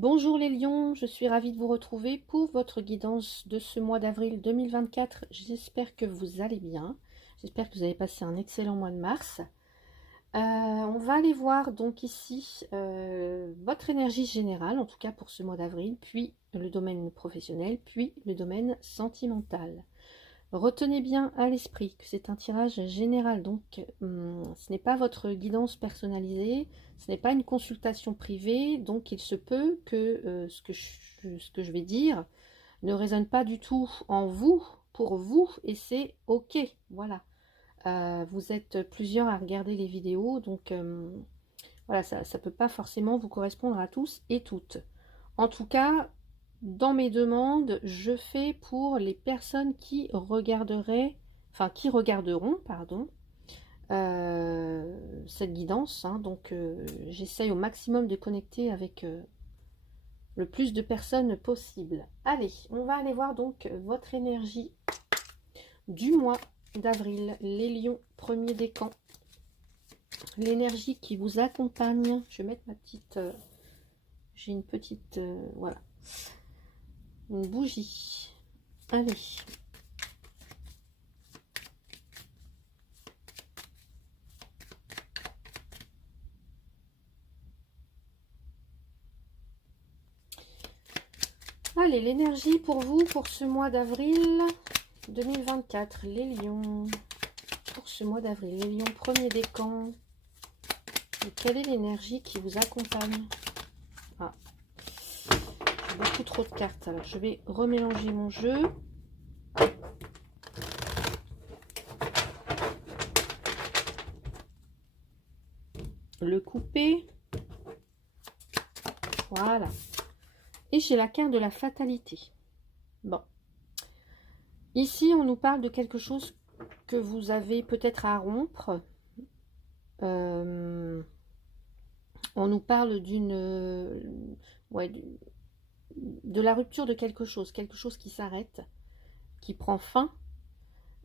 Bonjour les lions, je suis ravie de vous retrouver pour votre guidance de ce mois d'avril 2024. J'espère que vous allez bien, j'espère que vous avez passé un excellent mois de mars. On va aller voir donc ici votre énergie générale, en tout cas pour ce mois d'avril, puis le domaine professionnel, puis le domaine sentimental. Retenez bien à l'esprit que c'est un tirage général, donc ce n'est pas votre guidance personnalisée, ce n'est pas une consultation privée, donc il se peut que ce que je vais dire ne résonne pas du tout en vous, pour vous, et c'est ok, voilà. Vous êtes plusieurs à regarder les vidéos, donc voilà, ça ne peut pas forcément vous correspondre à tous et toutes. En tout cas, dans mes demandes, je fais pour les personnes qui regarderaient, enfin qui regarderont, pardon, cette guidance. Hein. Donc j'essaye au maximum de connecter avec le plus de personnes possible. Allez, on va aller voir donc votre énergie du mois d'avril. Les lions, premier décan. L'énergie qui vous accompagne. Je vais mettre ma petite... j'ai une petite... voilà. Une bougie. Allez. Allez, l'énergie pour vous pour ce mois d'avril 2024. Les lions. Pour ce mois d'avril. Les lions, premier décan. Et quelle est l'énergie qui vous accompagne? Ah. J'ai beaucoup trop de cartes. Alors, je vais remélanger mon jeu. Le couper. Voilà. Et j'ai la carte de la fatalité. Bon. Ici, on nous parle de quelque chose que vous avez peut-être à rompre. On nous parle ouais, de la rupture de quelque chose qui s'arrête, qui prend fin,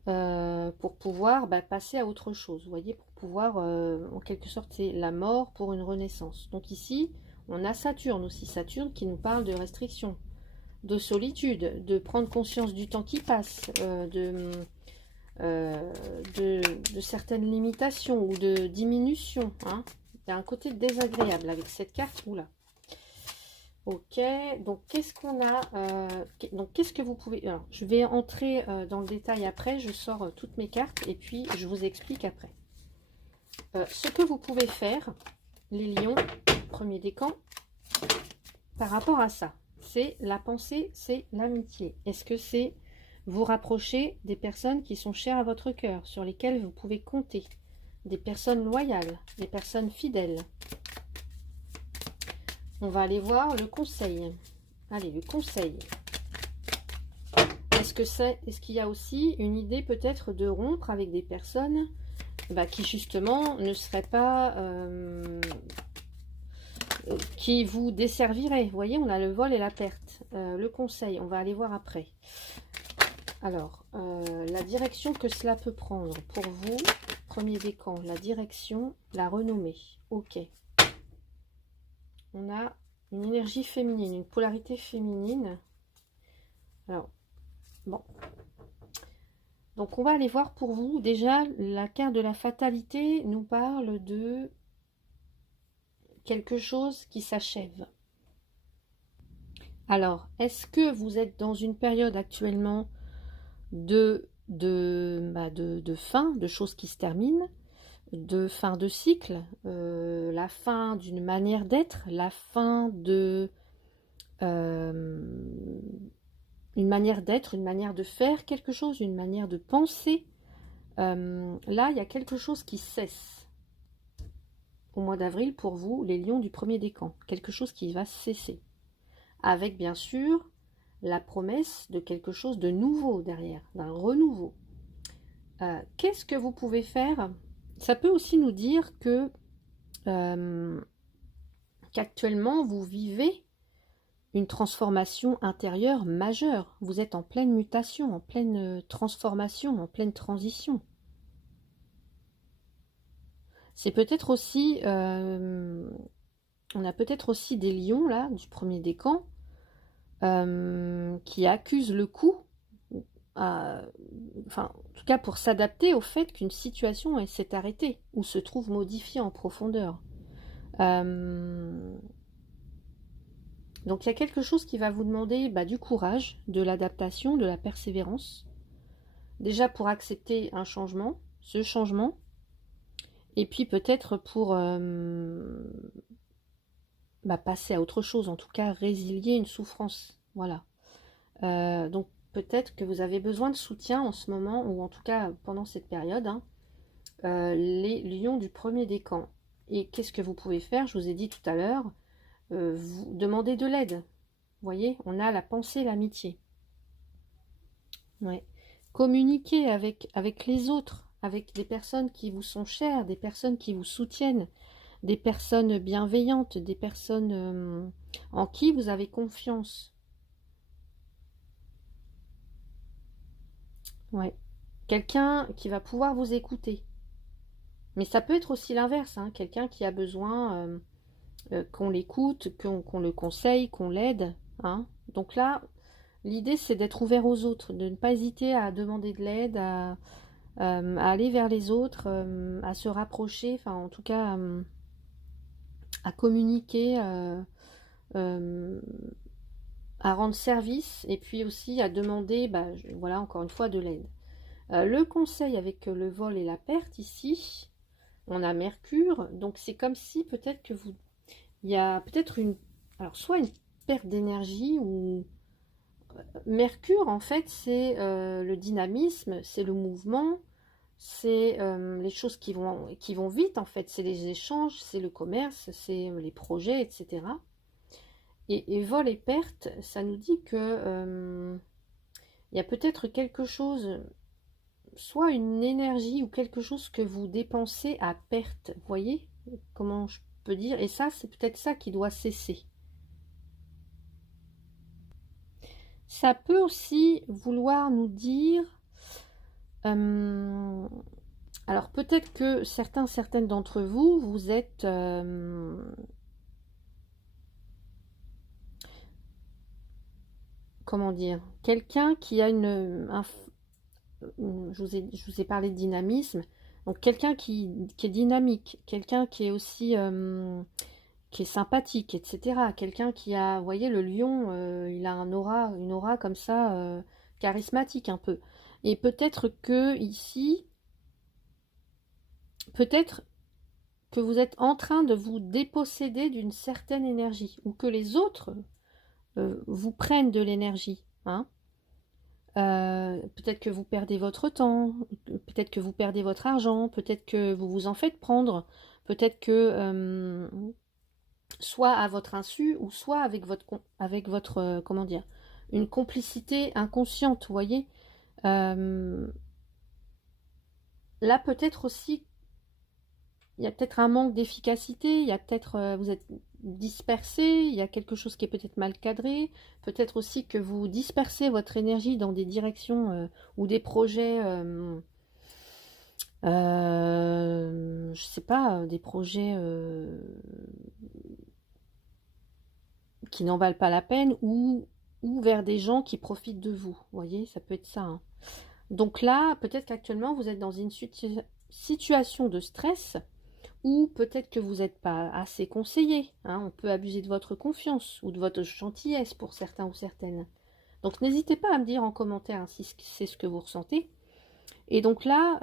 pour pouvoir passer à autre chose. Vous voyez, pour pouvoir, en quelque sorte, c'est la mort pour une renaissance. Donc ici, on a Saturne aussi, Saturne qui nous parle de restriction, de solitude, de prendre conscience du temps qui passe, de certaines limitations ou de diminution. Hein. Il y a un côté désagréable avec cette carte. Oula. Ok, donc qu'est-ce qu'on a donc qu'est-ce que vous pouvez... Alors, je vais entrer dans le détail après, je sors toutes mes cartes et puis je vous explique après. Ce que vous pouvez faire, les lions, premier décan, par rapport à ça, c'est la pensée, c'est l'amitié. Est-ce que c'est vous rapprocher des personnes qui sont chères à votre cœur, sur lesquelles vous pouvez compter, des personnes loyales, des personnes fidèles? On va aller voir le conseil. Allez, le conseil. Est-ce qu'il y a aussi une idée peut-être de rompre avec des personnes qui justement ne seraient pas... qui vous desserviraient? Vous voyez, on a le vol et la perte. Le conseil, on va aller voir après. Alors, la direction que cela peut prendre pour vous, premier décan, la direction, la renommée. Ok. On a une énergie féminine, une polarité féminine. Alors, bon. Donc, on va aller voir pour vous. Déjà, la carte de la fatalité nous parle de quelque chose qui s'achève. Alors, est-ce que vous êtes dans une période actuellement de fin, de choses qui se terminent, de fin de cycle, la fin d'une manière d'être, la fin de une manière d'être, une manière de faire quelque chose, une manière de penser. Là, il y a quelque chose qui cesse au mois d'avril pour vous, les lions du premier décan. Quelque chose qui va cesser. Avec bien sûr la promesse de quelque chose de nouveau derrière, d'un renouveau. Qu'est-ce que vous pouvez faire? Ça peut aussi nous dire que qu'actuellement vous vivez une transformation intérieure majeure. Vous êtes en pleine mutation, en pleine transformation, en pleine transition. C'est peut-être aussi On a peut-être aussi des lions, là, du premier décan, qui accusent le coup, enfin, en tout cas pour s'adapter au fait qu'une situation s'est arrêtée, ou se trouve modifiée en profondeur. Donc il y a quelque chose qui va vous demander du courage, de l'adaptation, de la persévérance. Déjà pour accepter un changement, ce changement, et puis peut-être pour passer à autre chose, en tout cas résilier une souffrance. Voilà. Donc peut-être que vous avez besoin de soutien en ce moment, ou en tout cas pendant cette période, hein, les lions du premier décan. Et qu'est-ce que vous pouvez faire? Je vous ai dit tout à l'heure, vous demandez de l'aide. Vous voyez, on a la pensée, l'amitié. Ouais. Communiquer avec les autres, avec des personnes qui vous sont chères, des personnes qui vous soutiennent, des personnes bienveillantes, des personnes en qui vous avez confiance. Ouais. Quelqu'un qui va pouvoir vous écouter. Mais ça peut être aussi l'inverse, hein, quelqu'un qui a besoin qu'on l'écoute, qu'on le conseille, qu'on l'aide. Hein. Donc là, l'idée c'est d'être ouvert aux autres, de ne pas hésiter à demander de l'aide, à aller vers les autres, à se rapprocher, enfin en tout cas à communiquer, à rendre service et puis aussi à demander, voilà, encore une fois, de l'aide. Le conseil avec le vol et la perte ici, on a Mercure, donc c'est comme si peut-être que vous, il y a peut-être alors soit une perte d'énergie ou Mercure en fait c'est le dynamisme, c'est le mouvement, c'est les choses qui vont vite en fait, c'est les échanges, c'est le commerce, c'est les projets, etc. Et vol et perte, ça nous dit que il y a peut-être quelque chose, soit une énergie ou quelque chose que vous dépensez à perte. Vous voyez comment je peux dire? Et ça, c'est peut-être ça qui doit cesser. Ça peut aussi vouloir nous dire... alors peut-être que certaines d'entre vous, vous êtes... comment dire? Quelqu'un qui a je vous ai parlé de dynamisme. Donc quelqu'un qui est dynamique, quelqu'un qui est aussi qui est sympathique, etc. Quelqu'un qui a, vous voyez, le lion, il a une aura comme ça, charismatique un peu. Et peut-être que ici, peut-être que vous êtes en train de vous déposséder d'une certaine énergie, ou que les autres vous prennent de l'énergie. Hein. Peut-être que vous perdez votre temps, peut-être que vous perdez votre argent, peut-être que vous vous en faites prendre, peut-être que soit à votre insu ou soit avec votre comment dire, une complicité inconsciente, vous voyez. Là peut-être aussi, il y a peut-être un manque d'efficacité, il y a peut-être, vous êtes dispersé, il y a quelque chose qui est peut-être mal cadré, peut-être aussi que vous dispersez votre énergie dans des directions ou des projets, je sais pas, des projets qui n'en valent pas la peine ou vers des gens qui profitent de vous. Vous voyez, ça peut être ça. Hein. Donc là, peut-être qu'actuellement, vous êtes dans une situation de stress ou peut-être que vous n'êtes pas assez conseillé. Hein. On peut abuser de votre confiance ou de votre gentillesse pour certains ou certaines. Donc n'hésitez pas à me dire en commentaire hein, si c'est ce que vous ressentez. Et donc là,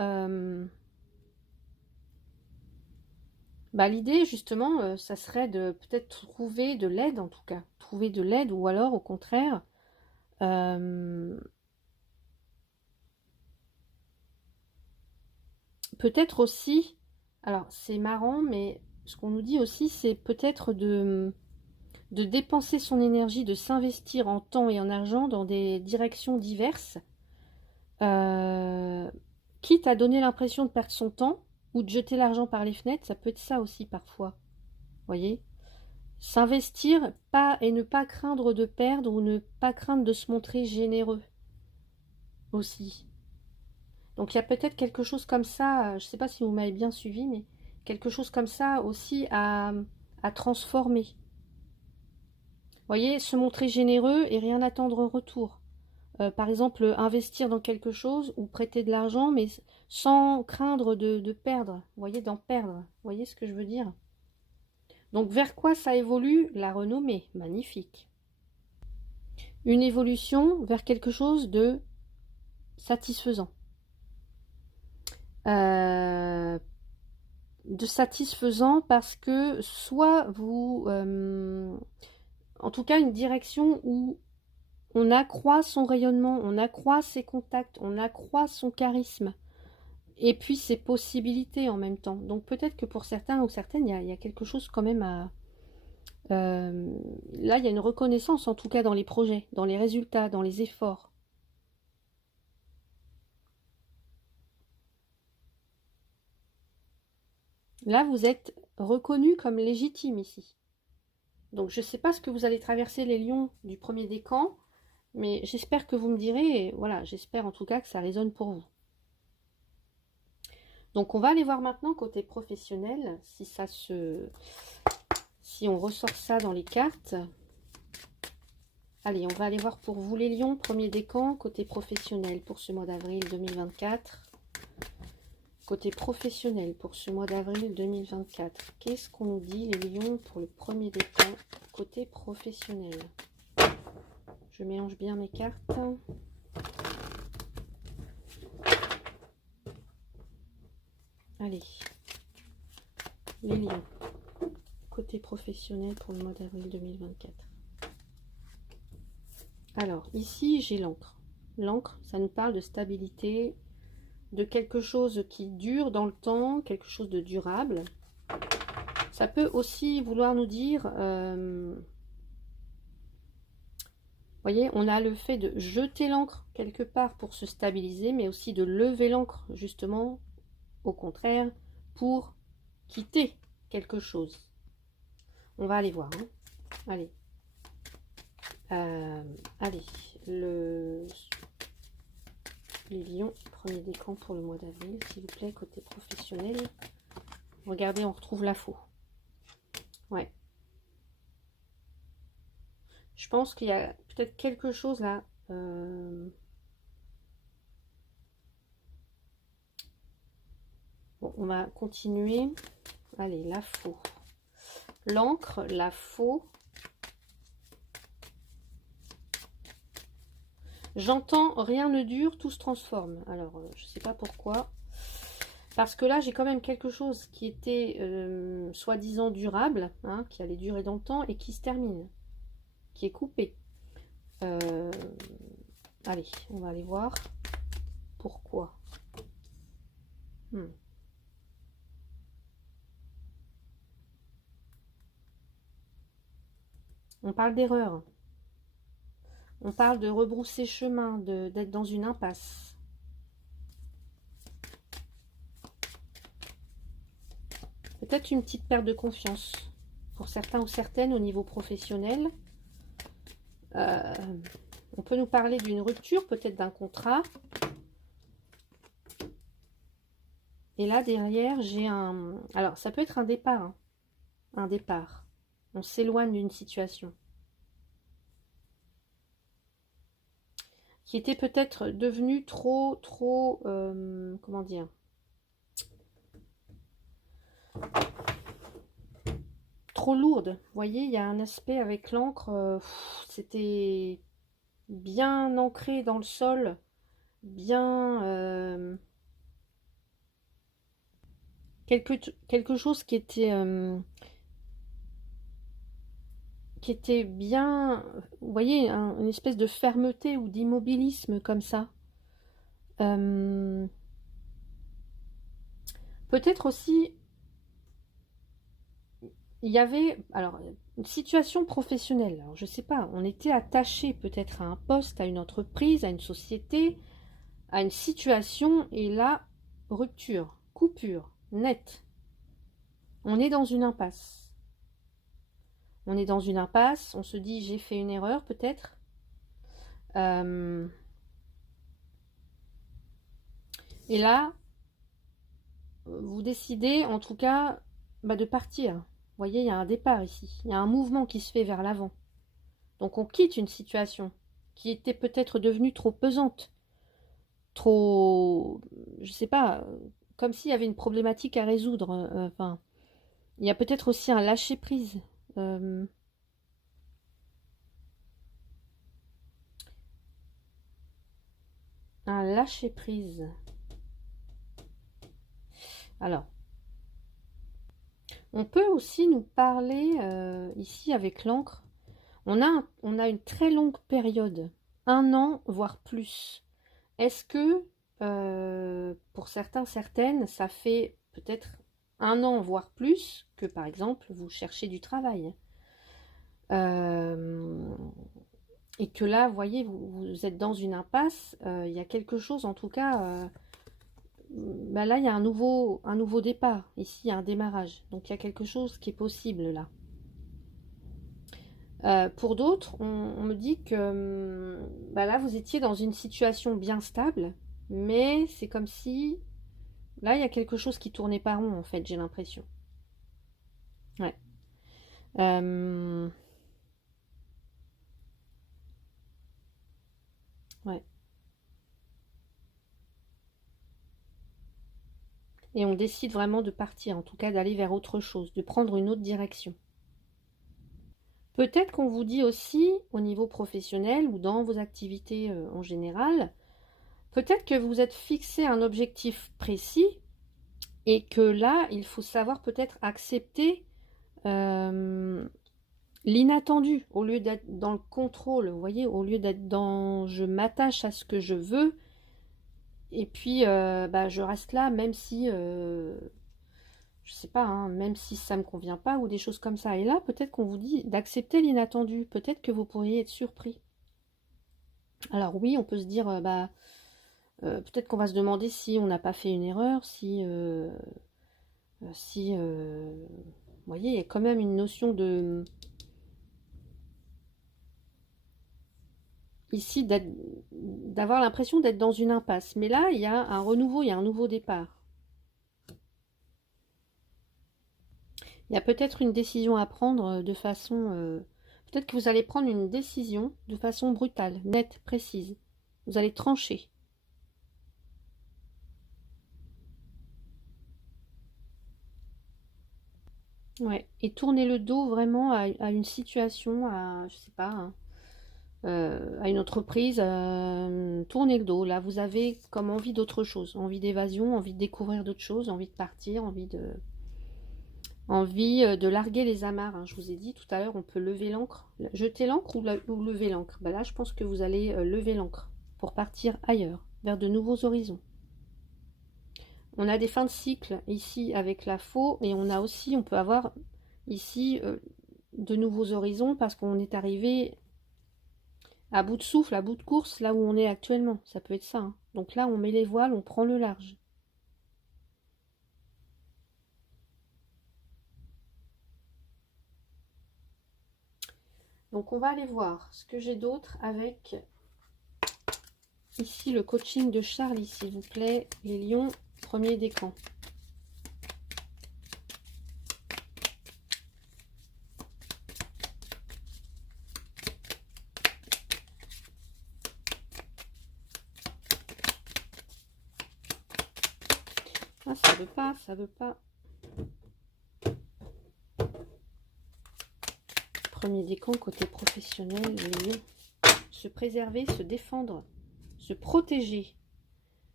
l'idée justement, ça serait de peut-être trouver de l'aide en tout cas. Trouver de l'aide ou alors au contraire, peut-être aussi, alors c'est marrant, mais ce qu'on nous dit aussi, c'est peut-être de dépenser son énergie, de s'investir en temps et en argent dans des directions diverses, quitte à donner l'impression de perdre son temps ou de jeter l'argent par les fenêtres, ça peut être ça aussi parfois, vous voyez. S'investir pas et ne pas craindre de perdre ou ne pas craindre de se montrer généreux aussi. Donc il y a peut-être quelque chose comme ça, je ne sais pas si vous m'avez bien suivi, mais quelque chose comme ça aussi à à transformer. Vous voyez, se montrer généreux et rien attendre en retour. Par exemple, investir dans quelque chose ou prêter de l'argent, mais sans craindre de perdre. Vous voyez, d'en perdre. Vous voyez ce que je veux dire? Donc, vers quoi ça évolue? La renommée. Magnifique. Une évolution vers quelque chose de satisfaisant. De satisfaisant parce que soit vous... en tout cas, une direction où on accroît son rayonnement, on accroît ses contacts, on accroît son charisme. Et puis ses possibilités en même temps. Donc peut-être que pour certains ou certaines, il y a quelque chose quand même à... là, il y a une reconnaissance, en tout cas dans les projets, dans les résultats, dans les efforts. Là, vous êtes reconnu comme légitime ici. Donc je ne sais pas ce que vous allez traverser les lions du premier décan, mais j'espère que vous me direz, et voilà, j'espère en tout cas que ça résonne pour vous. Donc on va aller voir maintenant côté professionnel, si on ressort ça dans les cartes. Allez, on va aller voir pour vous les lions, premier décan, côté professionnel pour ce mois d'avril 2024. Côté professionnel pour ce mois d'avril 2024. Qu'est-ce qu'on nous dit les lions pour le premier décan, côté professionnel? Je mélange bien mes cartes. Allez, les lions, côté professionnel pour le mois d'avril 2024. Alors, ici, j'ai l'encre. L'encre, ça nous parle de stabilité, de quelque chose qui dure dans le temps, quelque chose de durable. Ça peut aussi vouloir nous dire... vous voyez, on a le fait de jeter l'encre quelque part pour se stabiliser, mais aussi de lever l'encre, justement, au contraire, pour quitter quelque chose. On va aller voir. Hein. Allez. Allez. Les lions, premier décan pour le mois d'avril, s'il vous plaît, côté professionnel. Regardez, on retrouve la faux. Ouais. Je pense qu'il y a peut-être quelque chose là. Bon, on va continuer. Allez, la faux. L'encre, la faux. J'entends rien ne dure, tout se transforme. Alors, je ne sais pas pourquoi. Parce que là, j'ai quand même quelque chose qui était soi-disant durable, hein, qui allait durer dans le temps et qui se termine, qui est coupé. Allez, on va aller voir pourquoi. On parle d'erreur. On parle de rebrousser chemin, d'être dans une impasse. Peut-être une petite perte de confiance pour certains ou certaines au niveau professionnel. On peut nous parler d'une rupture, peut-être d'un contrat. Et là, derrière, j'ai un... Alors, ça peut être un départ. Hein. Un départ. On s'éloigne d'une situation. Qui était peut-être devenue trop... comment dire? Trop lourde. Vous voyez, il y a un aspect avec l'encre. C'était bien ancré dans le sol. Bien... quelque chose qui était bien, vous voyez, une espèce de fermeté ou d'immobilisme comme ça. Peut-être aussi, il y avait, alors, une situation professionnelle. Alors, je ne sais pas, on était attaché peut-être à un poste, à une entreprise, à une société, à une situation, et là, rupture, coupure, nette. On est dans une impasse. On est dans une impasse, on se dit j'ai fait une erreur peut-être. Et là, vous décidez en tout cas de partir. Vous voyez, il y a un départ ici. Il y a un mouvement qui se fait vers l'avant. Donc on quitte une situation qui était peut-être devenue trop pesante, trop, je sais pas, comme s'il y avait une problématique à résoudre. Enfin, il y a peut-être aussi un lâcher-prise. euh, un lâcher-prise. Alors, on peut aussi nous parler ici avec l'encre. On a une très longue période, un an, voire plus. Est-ce que, pour certains, certaines, ça fait peut-être un an, voire plus, que par exemple, vous cherchez du travail euh, et que là, vous voyez, vous êtes dans une impasse, il y a quelque chose, en tout cas, bah là, il y a un nouveau départ. Ici, il y a un démarrage. Donc, il y a quelque chose qui est possible là. Pour d'autres, on me dit que bah là, vous étiez dans une situation bien stable, mais c'est comme si là, il y a quelque chose qui tournait pas rond, en fait, j'ai l'impression. Ouais. Euh, ouais. Et on décide vraiment de partir, en tout cas d'aller vers autre chose, de prendre une autre direction. Peut-être qu'on vous dit aussi, au niveau professionnel ou dans vos activités en général, peut-être que vous êtes fixé un objectif précis et que là, il faut savoir peut-être accepter euh, l'inattendu au lieu d'être dans le contrôle. Vous voyez, au lieu d'être dans je m'attache à ce que je veux et puis bah, je reste là même si je sais pas, hein, même si ça me convient pas ou des choses comme ça. Et là, peut-être qu'on vous dit d'accepter l'inattendu. Peut-être que vous pourriez être surpris. Alors oui, on peut se dire, bah, peut-être qu'on va se demander si on n'a pas fait une erreur, si vous voyez, il y a quand même une notion de ici d'avoir l'impression d'être dans une impasse. Mais là, il y a un renouveau, il y a un nouveau départ. Il y a peut-être une décision à prendre de façon... peut-être que vous allez prendre une décision de façon brutale, nette, précise. Vous allez trancher. Ouais. Et tourner le dos vraiment à une situation, à, je sais pas, hein, à une entreprise, tourner le dos. Là, vous avez comme envie d'autre chose, envie d'évasion, envie de découvrir d'autres choses, envie de partir, envie de larguer les amarres. Hein. Je vous ai dit tout à l'heure, on peut lever l'ancre, jeter l'ancre ou lever l'ancre. Ben là, je pense que vous allez lever l'ancre pour partir ailleurs, vers de nouveaux horizons. On a des fins de cycle ici avec la faux et on a aussi, on peut avoir ici de nouveaux horizons parce qu'on est arrivé à bout de souffle, à bout de course, là où on est actuellement. Ça peut être ça. Hein. Donc là, on met les voiles, on prend le large. Donc on va aller voir ce que j'ai d'autre avec ici le coaching de Charlie, s'il vous plaît. Les lions, premier décan. Ah, ça veut pas, ça veut pas. Premier décan, côté professionnel, les lions. Se préserver, se défendre, se protéger,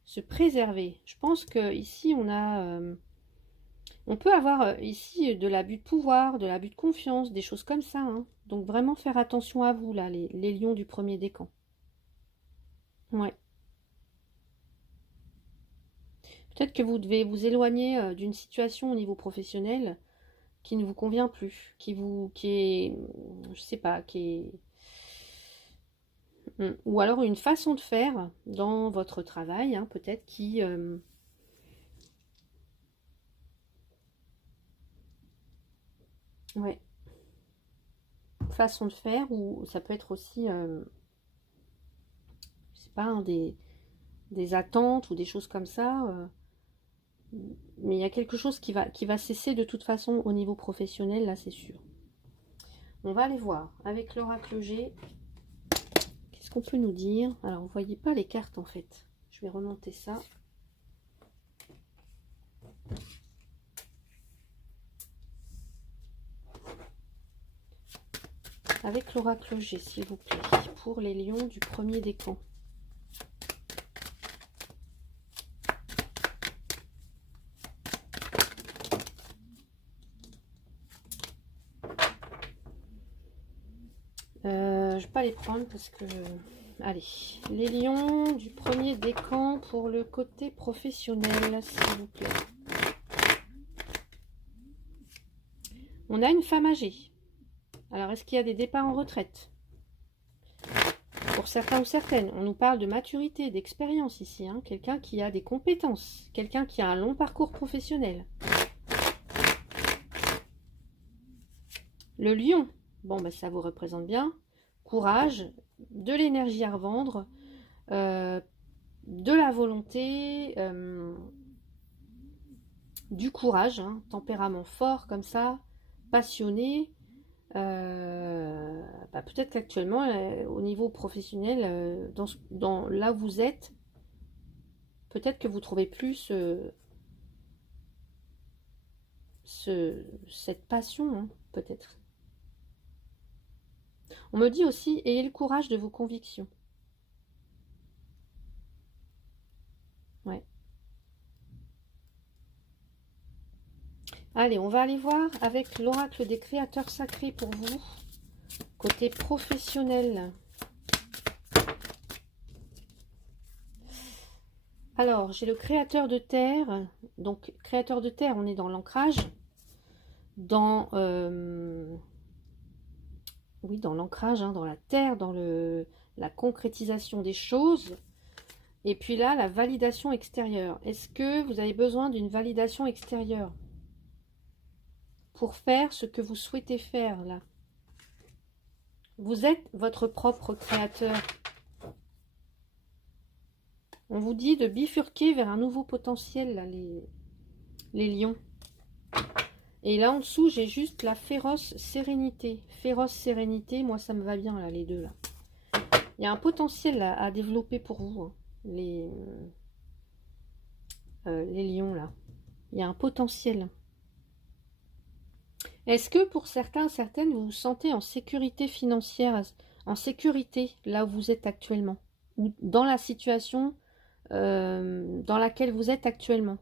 se préserver. Je pense que ici on a, on peut avoir ici de l'abus de pouvoir, de l'abus de confiance, des choses comme ça. Hein. Donc vraiment faire attention à vous là, les lions du premier décan. Ouais. Peut-être que vous devez vous éloigner d'une situation au niveau professionnel qui ne vous convient plus, qui est, je sais pas, qui est, ou alors une façon de faire dans votre travail, hein, peut-être qui, ouais, façon de faire, ou ça peut être aussi, je sais pas, hein, des attentes ou des choses comme ça. Mais il y a quelque chose qui va cesser de toute façon au niveau professionnel, là c'est sûr. On va aller voir avec l'oracle G. Qu'est-ce qu'on peut nous dire? Alors, vous ne voyez pas les cartes en fait. Je vais remonter ça. Avec l'oracle G, s'il vous plaît, pour les lions du premier décan. Je ne vais pas les prendre parce que... Allez, les lions du premier décan pour le côté professionnel, s'il vous plaît. On a une femme âgée. Alors, est-ce qu'il y a des départs en retraite? Pour certains ou certaines, on nous parle de maturité, d'expérience ici. Hein. Quelqu'un qui a des compétences, quelqu'un qui a un long parcours professionnel. Le lion, bon, ben, ça vous représente bien. Courage, de l'énergie à revendre, de la volonté, du courage, hein, tempérament fort comme ça, passionné. Bah, peut-être qu'actuellement, au niveau professionnel, là où vous êtes, peut-être que vous trouvez plus cette passion, hein, peut-être. On me dit aussi, ayez le courage de vos convictions. Ouais. Allez, on va aller voir avec l'oracle des créateurs sacrés pour vous, côté professionnel. Alors, j'ai le créateur de terre. Donc, créateur de terre, on est dans l'ancrage. Dans... oui, dans l'ancrage, hein, dans la terre, dans la concrétisation des choses. Et puis là, la validation extérieure. Est-ce que vous avez besoin d'une validation extérieure pour faire ce que vous souhaitez faire là? Vous êtes votre propre créateur. On vous dit de bifurquer vers un nouveau potentiel, là, les lions. Et là en dessous, j'ai juste la féroce sérénité. Féroce sérénité, moi ça me va bien là, les deux là. Il y a un potentiel là, à développer pour vous, hein, les lions là. Il y a un potentiel. Est-ce que pour certains, certaines, vous vous sentez en sécurité financière, en sécurité là où vous êtes actuellement? Ou dans la situation dans laquelle vous êtes actuellement?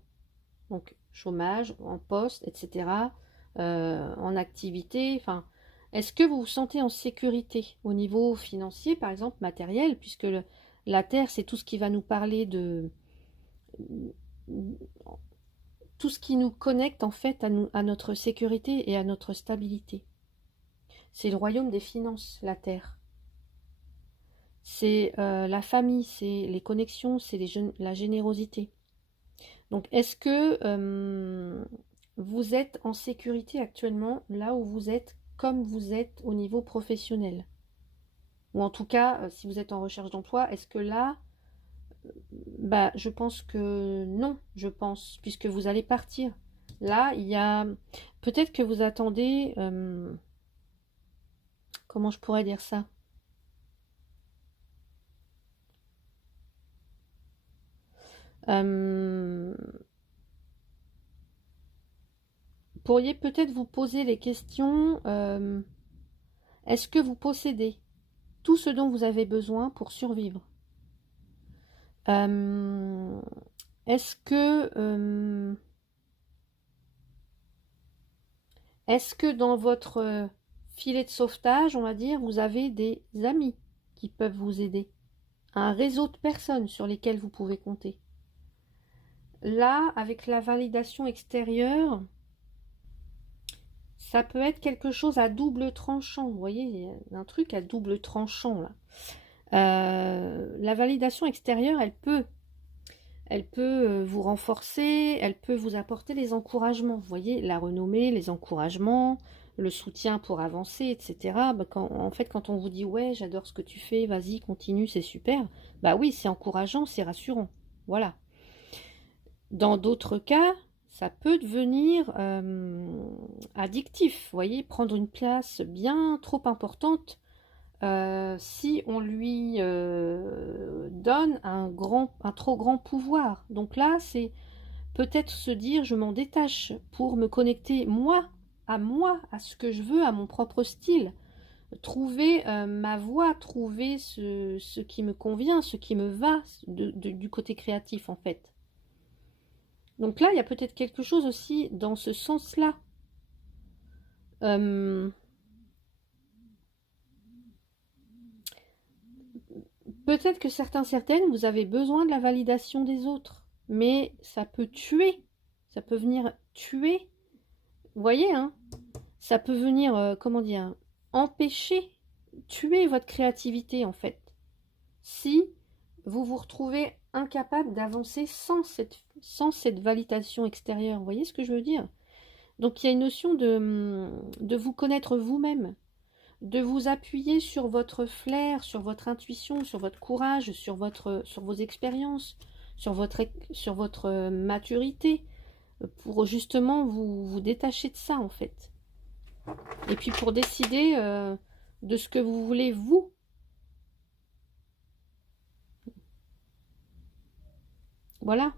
Donc chômage, en poste, etc., en activité, enfin, est-ce que vous vous sentez en sécurité au niveau financier, par exemple matériel, puisque la Terre, c'est tout ce qui va nous parler de... tout ce qui nous connecte en fait à notre sécurité et à notre stabilité. C'est le royaume des finances, la Terre. C'est la famille, c'est les connexions, c'est la générosité. Donc, est-ce que vous êtes en sécurité actuellement là où vous êtes, comme vous êtes au niveau professionnel? Ou en tout cas, si vous êtes en recherche d'emploi, est-ce que là, bah, je pense que non, je pense, puisque vous allez partir. Là, il y a... Peut-être que vous attendez... comment je pourrais dire ça? Pourriez peut-être vous poser les questions, est-ce que vous possédez tout ce dont vous avez besoin pour survivre? Est-ce que dans votre filet de sauvetage, on va dire, vous avez des amis qui peuvent vous aider? Un réseau de personnes sur lesquelles vous pouvez compter? Là, avec la validation extérieure, ça peut être quelque chose à double tranchant. Vous voyez, il y a un truc à double tranchant là. La validation extérieure, elle peut vous renforcer, elle peut vous apporter les encouragements. Vous voyez, la renommée, les encouragements, le soutien pour avancer, etc. Bah, en fait, quand on vous dit ouais, j'adore ce que tu fais, vas-y, continue, c'est super. Bah oui, c'est encourageant, c'est rassurant. Voilà. Dans d'autres cas, ça peut devenir addictif. Vous voyez, prendre une place bien trop importante si on lui donne un trop grand pouvoir. Donc là, c'est peut-être se dire, je m'en détache pour me connecter moi, à ce que je veux, à mon propre style. Trouver ma voie, trouver ce qui me convient, ce qui me va du côté créatif en fait. Donc là, il y a peut-être quelque chose aussi dans ce sens-là. Peut-être que certaines, vous avez besoin de la validation des autres, mais ça peut tuer, ça peut venir tuer, vous voyez, hein, ça peut venir, comment dire, empêcher, tuer votre créativité en fait, si vous vous retrouvez incapable d'avancer sans cette validation extérieure, vous voyez ce que je veux dire? Donc il y a une notion de vous connaître vous-même, de vous appuyer sur votre flair, sur votre intuition, sur votre courage, sur vos expériences, sur votre maturité, pour justement vous détacher de ça en fait. Et puis pour décider de ce que vous voulez vous. Voilà.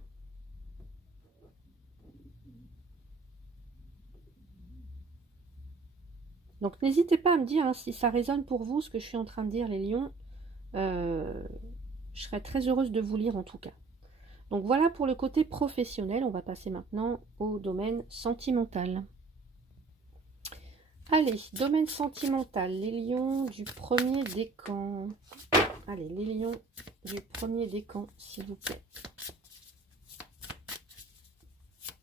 Donc n'hésitez pas à me dire hein, si ça résonne pour vous ce que je suis en train de dire, les lions. Je serais très heureuse de vous lire en tout cas. Donc voilà pour le côté professionnel. On va passer maintenant au domaine sentimental. Allez, domaine sentimental, les lions du premier décan. Allez, les lions du premier décan, s'il vous plaît.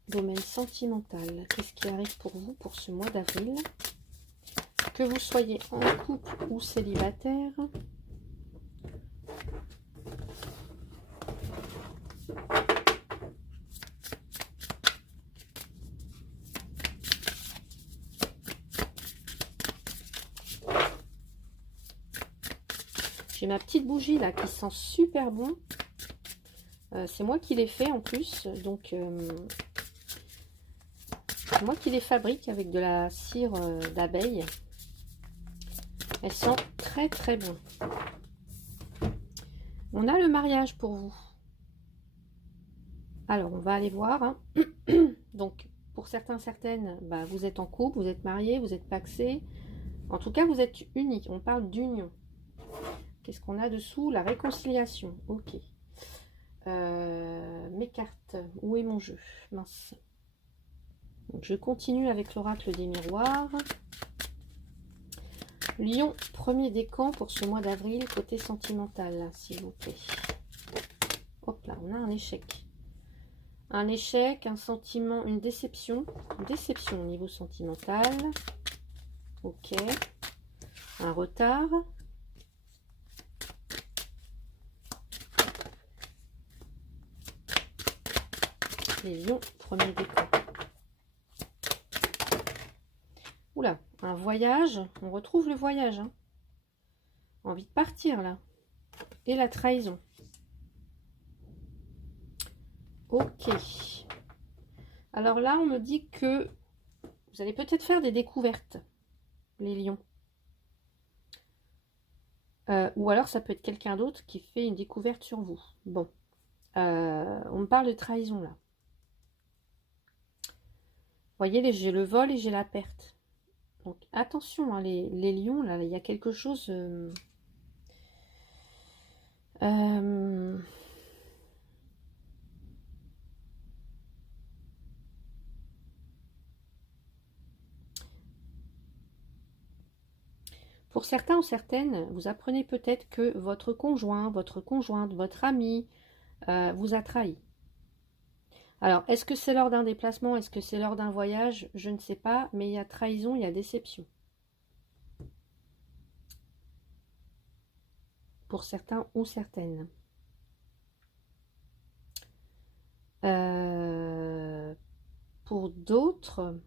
Domaine sentimental, qu'est-ce qui arrive pour vous pour ce mois d'avril? Que vous soyez en couple ou célibataire. J'ai ma petite bougie là qui sent super bon. C'est moi qui l'ai fait en plus, donc c'est moi qui les fabrique avec de la cire d'abeille. Elle sent très très bon. On a le mariage pour vous. Alors on va aller voir. Hein. Donc pour certaines, bah, vous êtes en couple, vous êtes mariés, vous êtes paxés. En tout cas vous êtes unis. On parle d'union. Qu'est-ce qu'on a dessous? La réconciliation. Ok. Mes cartes. Où est mon jeu? Mince. Donc, je continue avec l'oracle des miroirs. Lion, premier décan pour ce mois d'avril, côté sentimental, s'il vous plaît. Hop là, on a un échec. Un échec, un sentiment, une déception. Une déception au niveau sentimental. Ok. Un retard. Les lions, premier décan. Oula, un voyage. On retrouve le voyage. Hein. Envie de partir là. Et la trahison. Ok. Alors là, on me dit que vous allez peut-être faire des découvertes, les lions. Ou alors, ça peut être quelqu'un d'autre qui fait une découverte sur vous. Bon. On me parle de trahison là. Vous voyez, j'ai le vol et j'ai la perte. Donc attention, hein, les lions, là, il y a quelque chose... Pour certains ou certaines, vous apprenez peut-être que votre conjoint, votre conjointe, votre ami vous a trahi. Alors, est-ce que c'est lors d'un déplacement? Est-ce que c'est lors d'un voyage? Je ne sais pas, mais il y a trahison, il y a déception. Pour certains ou certaines. Pour d'autres...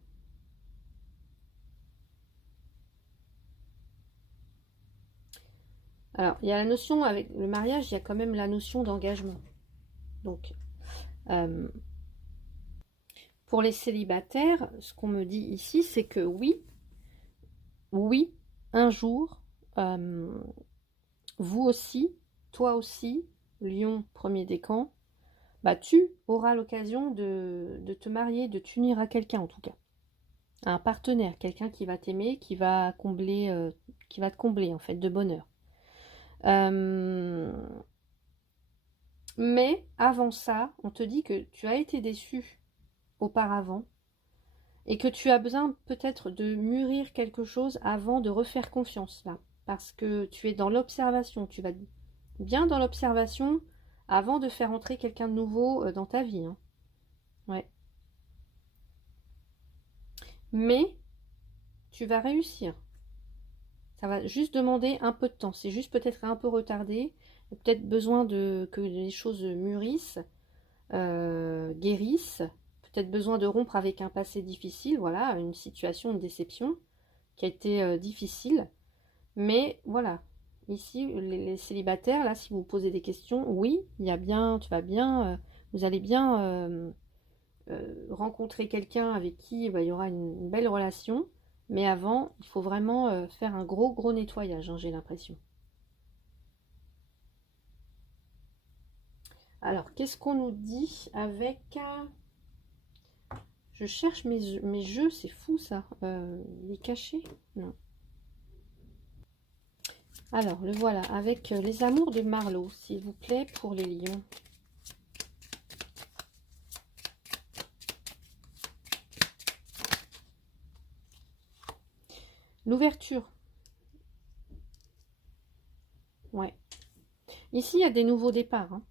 Alors, il y a la notion, avec le mariage, il y a quand même la notion d'engagement. Donc, Pour les célibataires, ce qu'on me dit ici, c'est que oui, un jour, vous aussi, toi aussi, Lion, premier décan, bah, tu auras l'occasion de te marier, de t'unir à quelqu'un en tout cas. À un partenaire, quelqu'un qui va t'aimer, qui va te combler en fait de bonheur. Mais avant ça, on te dit que tu as été déçu auparavant et que tu as besoin peut-être de mûrir quelque chose avant de refaire confiance là. Parce que tu es dans l'observation, tu vas bien dans l'observation avant de faire entrer quelqu'un de nouveau dans ta vie. Hein. Ouais. Mais tu vas réussir. Ça va juste demander un peu de temps. C'est juste peut-être un peu retardé. Peut-être besoin que les choses mûrissent, guérissent. Peut-être besoin de rompre avec un passé difficile. Voilà, une situation, une déception qui a été difficile. Mais voilà, ici, les célibataires, là, si vous posez des questions, oui, il y a bien, tu vas bien, vous allez bien rencontrer quelqu'un avec qui bah, il y aura une belle relation. Mais avant, il faut vraiment faire un gros nettoyage, hein, j'ai l'impression. Alors, qu'est-ce qu'on nous dit avec... Je cherche mes jeux, c'est fou ça. Il est caché? Non. Alors, le voilà, avec les amours de Marlowe, s'il vous plaît, pour les lions. L'ouverture. Ouais. Ici, il y a des nouveaux départs. Hein.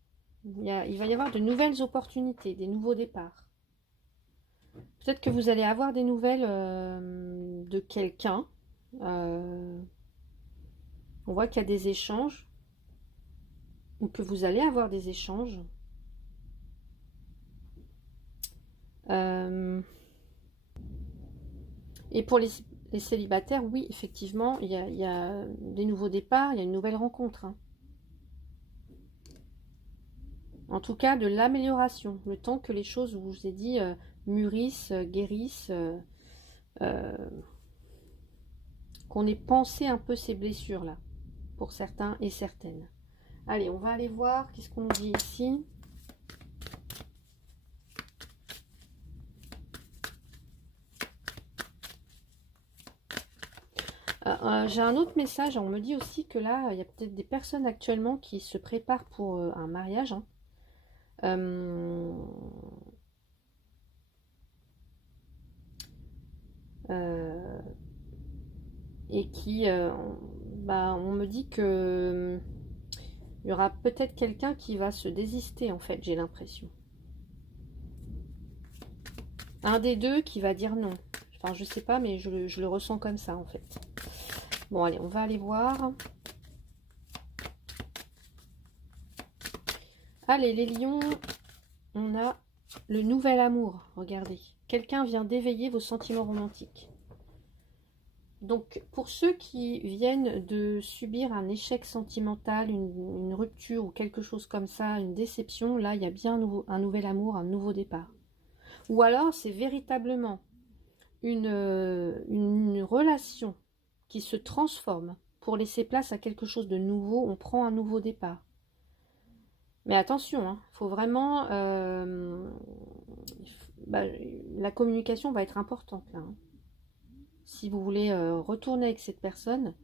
Il va y avoir de nouvelles opportunités, des nouveaux départs. Peut-être que vous allez avoir des nouvelles de quelqu'un. On voit qu'il y a des échanges. Ou que vous allez avoir des échanges. Et pour les célibataires, oui, effectivement, il y a des nouveaux départs, il y a une nouvelle rencontre. Hein. En tout cas, de l'amélioration. Le temps que les choses, je vous ai dit, mûrissent, guérissent, qu'on ait pensé un peu ces blessures-là, pour certains et certaines. Allez, on va aller voir, qu'est-ce qu'on nous dit ici ? J'ai un autre message, on me dit aussi que là, il y a peut-être des personnes actuellement qui se préparent pour un mariage. Hein. Et qui, bah, on me dit que il y aura peut-être quelqu'un qui va se désister en fait, j'ai l'impression. Un des deux qui va dire non. Enfin, je sais pas, mais je le ressens comme ça en fait. Bon, allez, on va aller voir. Allez, les lions, on a le nouvel amour. Regardez, quelqu'un vient d'éveiller vos sentiments romantiques. Donc, pour ceux qui viennent de subir un échec sentimental, une rupture ou quelque chose comme ça, une déception, là, il y a bien un nouvel amour, un nouveau départ. Ou alors, c'est véritablement une relation qui se transforme pour laisser place à quelque chose de nouveau. On prend un nouveau départ. Mais attention, hein, faut vraiment... la communication va être importante, là. Hein. Si vous voulez retourner avec cette personne,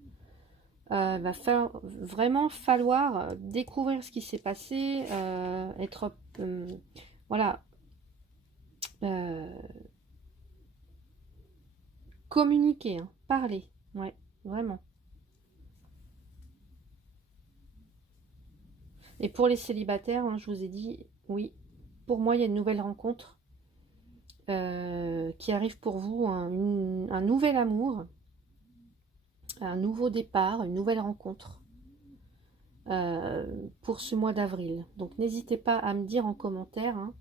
va vraiment falloir découvrir ce qui s'est passé, être voilà, communiquer, hein, parler, ouais, vraiment. Et pour les célibataires, hein, je vous ai dit, oui, pour moi, il y a une nouvelle rencontre qui arrive pour vous, un nouvel amour, un nouveau départ, une nouvelle rencontre pour ce mois d'avril. Donc n'hésitez pas à me dire en commentaire, hein,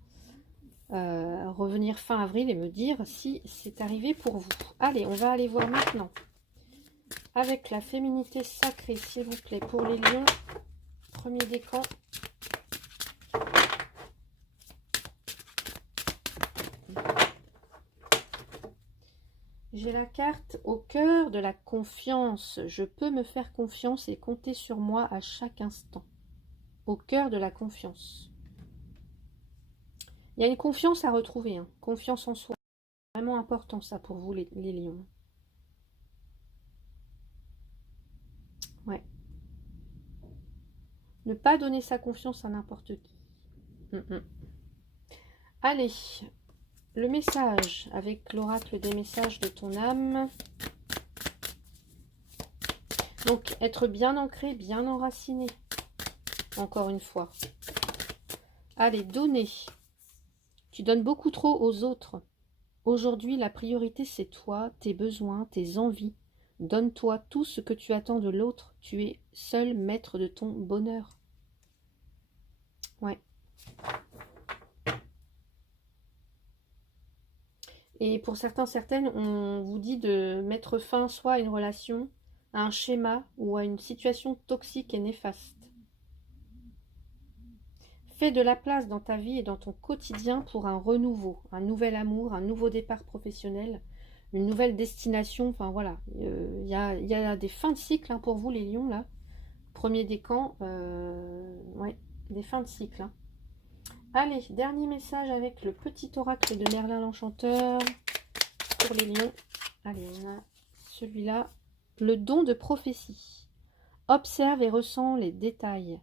revenir fin avril et me dire si c'est arrivé pour vous. Allez, on va aller voir maintenant avec la féminité sacrée, s'il vous plaît, pour les lions. Premier décan. J'ai la carte au cœur de la confiance. Je peux me faire confiance et compter sur moi à chaque instant. Au cœur de la confiance. Il y a une confiance à retrouver, hein. Confiance en soi. C'est vraiment important ça pour vous les lions. Ouais. Ne pas donner sa confiance à n'importe qui. Allez, le message avec l'oracle des messages de ton âme. Donc, être bien ancré, bien enraciné. Encore une fois. Allez, donner. Tu donnes beaucoup trop aux autres. Aujourd'hui, la priorité, c'est toi, tes besoins, tes envies. Donne-toi tout ce que tu attends de l'autre. Tu es seul maître de ton bonheur. Ouais. Et pour certains, certaines, on vous dit de mettre fin soit à une relation, à un schéma ou à une situation toxique et néfaste. Fais de la place dans ta vie et dans ton quotidien pour un renouveau, un nouvel amour, un nouveau départ professionnel, une nouvelle destination. Enfin voilà, il y a des fins de cycle hein, pour vous les lions là. Premier décan, ouais, des fins de cycle. Hein. Allez, dernier message avec le petit oracle de Merlin l'Enchanteur pour les lions. Allez, on a celui-là. Le don de prophétie. Observe et ressens les détails.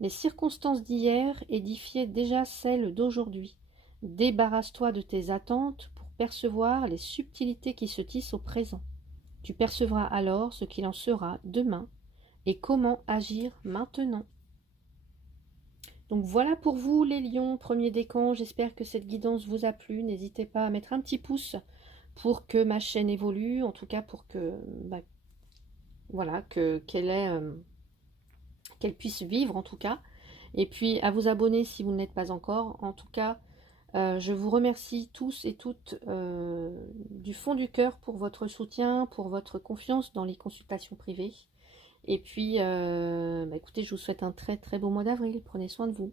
Les circonstances d'hier édifiaient déjà celles d'aujourd'hui. Débarrasse-toi de tes attentes pour percevoir les subtilités qui se tissent au présent. Tu percevras alors ce qu'il en sera demain et comment agir maintenant. Donc voilà pour vous les lions, premier décan. J'espère que cette guidance vous a plu. N'hésitez pas à mettre un petit pouce pour que ma chaîne évolue, en tout cas pour que voilà, qu'elle puisse vivre en tout cas. Et puis à vous abonner si vous ne l'êtes pas encore. En tout cas, je vous remercie tous et toutes du fond du cœur pour votre soutien, pour votre confiance dans les consultations privées. Et puis, écoutez, je vous souhaite un très très beau mois d'avril. Prenez soin de vous.